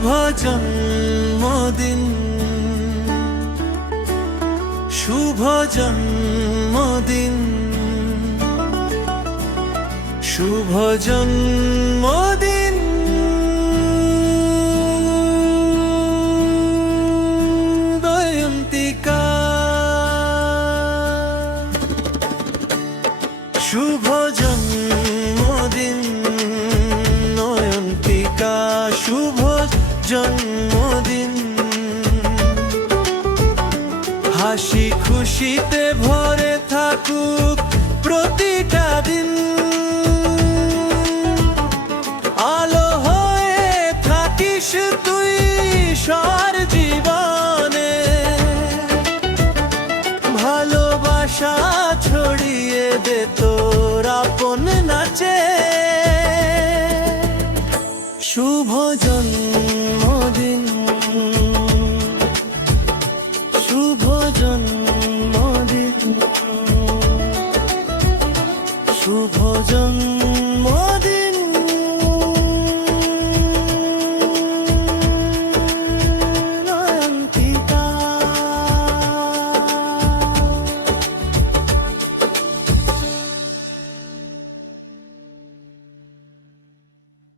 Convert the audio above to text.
শুভ জন্মদিন, শুভ জন্মদিন, শুভ জন্মদিন দয়ন্তিকা। শুভ জন্মদিন নয়ন্তিকা, শুভ জন্মদিন। হাসি খুশিতে ভরে থাকুক প্রতিটা দিন, আলো হয়ে থাকিস তুই সার জীবনে। ভালোবাসা ছড়িয়ে দে তোর আপন নাচে। শুভ জন্মদিন, শুভ জন্মদিন, শুভ জন্ম